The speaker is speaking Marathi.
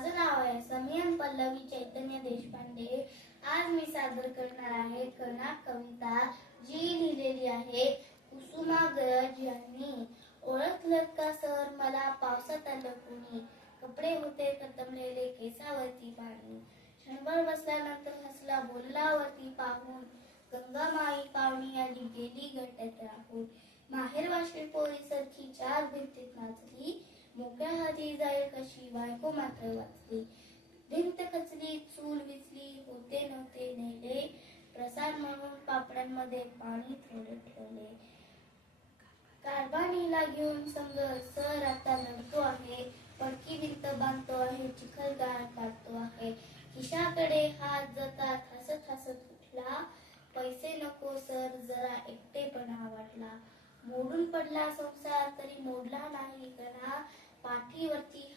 माझं नाव आहे समियन पल्लवी चैतन्य देशपांडे। आज मी सादर करणार आहे कणा कविता, जी लिहिलेली आहे कुसुमाग्रज यांनी। ओळखलं का सर मला पावसात आलं कुणी, कपडे होते कतमलेले केसावरती पाणी, क्षणभर बसल्यानंतर हसला बोलला वरती पाहून, गंगामाई पाहुणी आली गेली घट्यात राहून, माहेर वाशील पोरी सारखी चार भिंतीत नाचली, मोक्या हाती जाईल कशी बायको मात्र वाचली, भिंत खचली चूल विचली होते नव्हते नेले, प्रसाद म्हणून पापड्यांमध्ये पाणी थोडे ठेवले, कारभानीला घेऊन संग सर आता लढतो आहे, पडकी भिंत बांधतो आहे चिखलगार काढतो आहे, खिशाकडे हात जातात हसत हसत उठला, पैसे नको सर जरा एकटेपणा वाटला, मोडून पडला संसार तरी मोडला नाही कणा, पाठीवरती